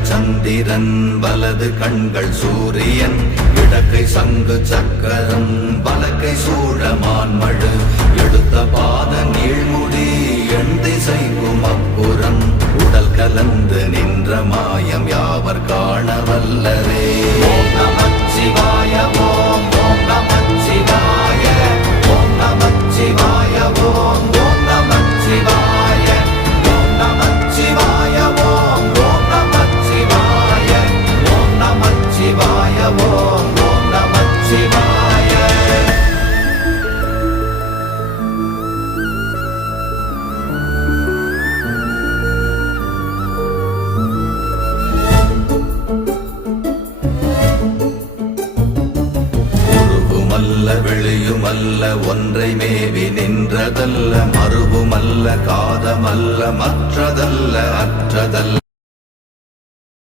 இடங்கள் சந்திரன் வலது கண்கள் சூரியன் இடக்கை சங்கு சக்கரம் வலக்கை சூழமான்மழு எடுத்த பாத நீழ்முடி எண் திசைக்கும் அப்புறம் உடல் கலந்து நின்ற மாயம் யாவர் காண வல்லரே. ஓம் நமச்சிவாய ஓம் ஓம் நமச்சிவாய ஓம் நமச்சிவாய ஓம் ஓம் நமச்சிவாய ஓம் நமச்சிவாய ஓம் ஓம் நமச்சிவாய ஓம் நமச்சிவாய ஓம் ஓம் நமச்சிவாய. வெளியுமல்ல ஒன்றை மேவி நின்றதல்ல மறுவுமல்ல காதமல்ல மற்றதல்ல அற்றதல்ல